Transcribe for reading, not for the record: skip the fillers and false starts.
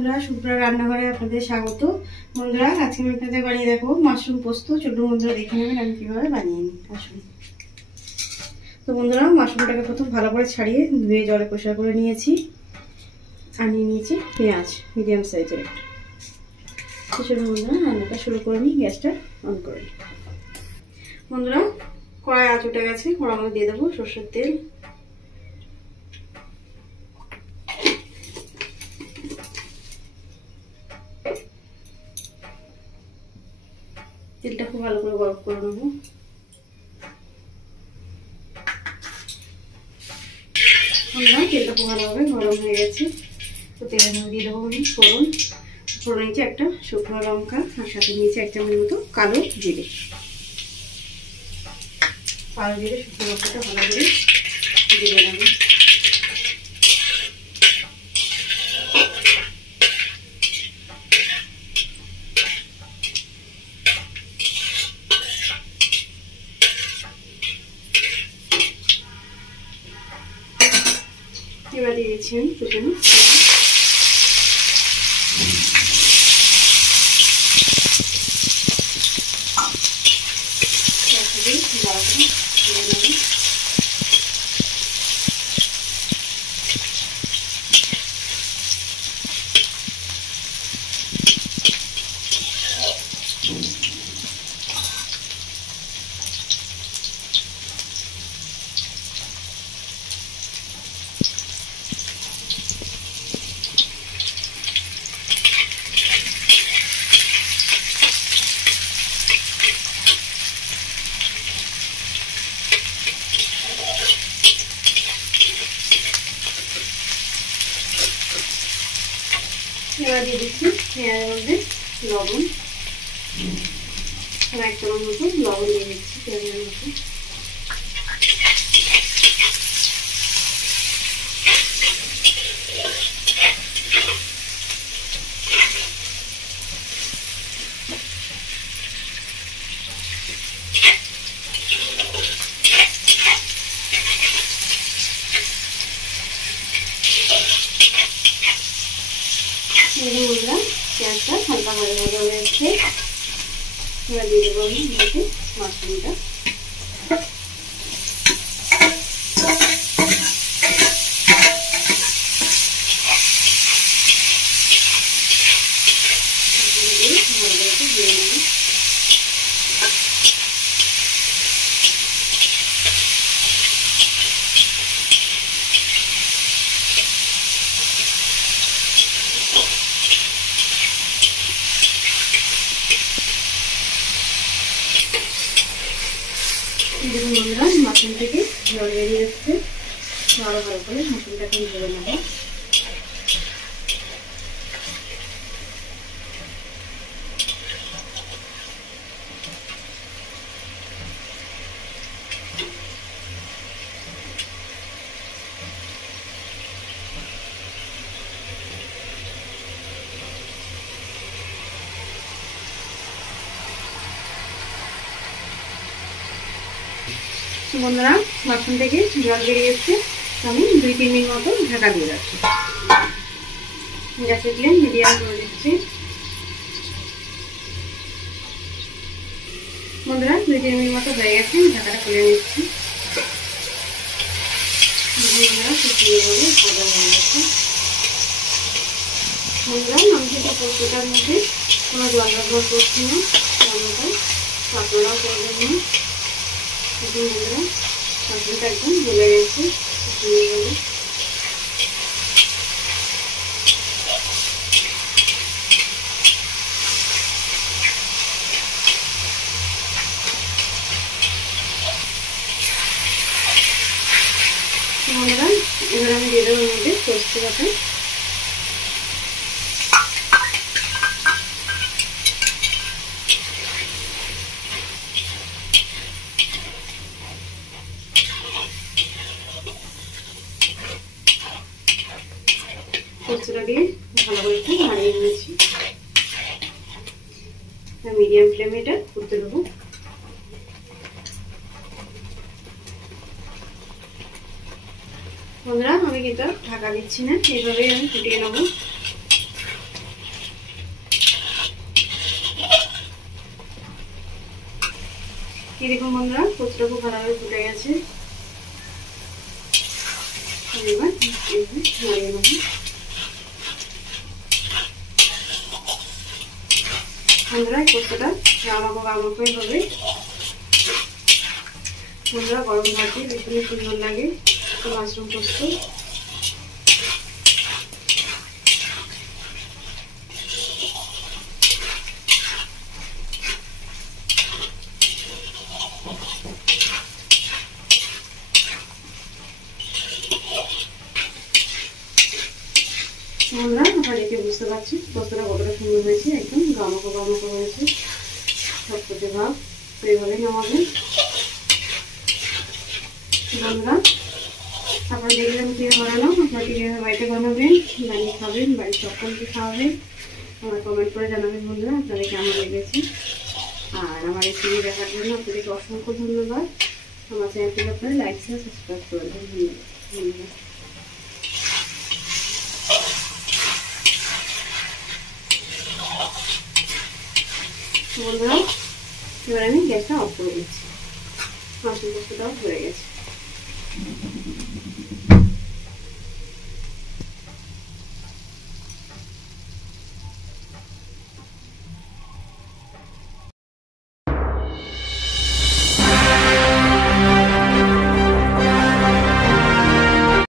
বন্ধুরা, সুপ্রা রান্নাঘরে আপনাদের স্বাগত। বন্ধুরা, আজকে আমি আপনাদের বানিয়ে দেখাবো মাশরুম পোস্ত। চলুন বন্ধুরা, দেখে নেবেন আমি কিভাবে বানিয়ে নিই। আসুন। তো বন্ধুরা, মাশরুমটাকে প্রথম ভালো করে ছাড়িয়ে ধুয়ে জলে পরিষ্কার করে নিয়েছি। আর নিয়ে নিয়েছি পেঁয়াজ মিডিয়াম সাইজের একটা। তো চলুন বন্ধুরা, রান্নাটা শুরু করে নিই। গ্যাসটা অন করে নিই। বন্ধুরা, কড়াই আঁচ উঠে গেছে। কড়ার মধ্যে দিয়ে দেবো সরষের তেল। তেলটা খুব ভালো করে গরম করে নেবো। তেলটা খুব ভালোভাবে গরম হয়ে গেছে। তো তেলের মধ্যে দিয়ে দেবো আমি ফোড়ন। ফোড়ন নিয়েছি একটা শুকনো লঙ্কা, আর সাথে নিয়েছি 1 চামচ মতো কালো জিরে। কালো জিরে শুকনো লঙ্কাটা ভালো করে দিয়ে দেবো। এবার দিয়ে দিচ্ছি আমি কুচানো এবার দিয়ে দিচ্ছি পেঁয়াজের মধ্যে লবণ। 1 চামচ মতো লবণ দিয়ে দিচ্ছি পেঁয়াজের মধ্যে। বন্ধুরা, পেঁয়াজটা হালকা ভাজা ভাজা হয়ে যাচ্ছে। এবার দিয়ে দেবো আমি মাশরুমটা। দেখুন বন্ধুরা, মাশরুম থেকে জল বেরিয়ে এসছে। ভালো ভালো করে মাশরুমটাকে ভেজে নেবো। বন্ধুরা, মাশরুম থেকে জল বেরিয়ে এসছে। আমি 2-3 মিনিট মতো ঢাকা দিয়ে রাখছি। গ্যাসের ফ্লেম মিডিয়াম করে দিচ্ছি। বন্ধুরা, 2-3 মিনিট মতো হয়ে গেছে। ঢাকাটা খুলে নিচ্ছি। বন্ধুরা, শুকিয়ে গেলে ভাজা হয়ে গেছে। বন্ধুরা, মাংসটা পোস্তটার মধ্যে কোনো জল ব্যবহার করছি না। রান্নাটা পাতলা করবেন না। দেখুন বন্ধুরা, মাশরুমটা একদম গলে গেছে। শুকিয়ে গেলে বন্ধুরা, এবার আমি দিয়ে দেবো মধ্যে পোস্ত বাটা। পোস্তটা দিয়ে ভালো করে একটু নাড়িয়ে নিয়েছি। মিডিয়াম ফ্লেমে এটা করতে দেবো। বন্ধুরা, আমি কিন্তু ঢাকা দিচ্ছি না, এইভাবেই আমি ফুটিয়ে নেবো। এই দেখুন বন্ধুরা পোস্তটা খুব ভালোভাবে ফুটে গেছে। এবার নাড়িয়ে নেব। বন্ধুরা এই পোস্তটা গামাকোই হবে। বন্ধুরা গরম ভাতে ভীষণই সুন্দর লাগে মাশরুম পোস্ত। বন্ধুরা আপনারা দেখে বুঝতে পারছি পোস্তটা কতটা সুন্দর হয়েছে, একদম গামাকো হয়েছে সবকটি ভাব। তো এইভাবেই নামাবেন। বন্ধুরা আপনারা দেখলেন কীভাবে বানানো, আপনারা কীভাবে বাড়িতে বানাবেন, বানিয়ে খাবেন, বাড়ির সকলকে খাওয়াবেন। আমার কমেন্ট করে জানাবেন বন্ধুরা আপনাদের কেমন লেগেছে। আর আমার এই রেসিপি দেখার জন্য আপনাদেরকে অসংখ্য ধন্যবাদ। আমার চ্যানেলটিকে আপনারা লাইক শেয়ার সাবস্ক্রাইব করে দেবেন। ধন্যবাদ। বন্ধুরা এবার আমি গ্যাসটা অফ করে দিচ্ছি। মাশরুম পোস্তটাও হয়ে গেছে।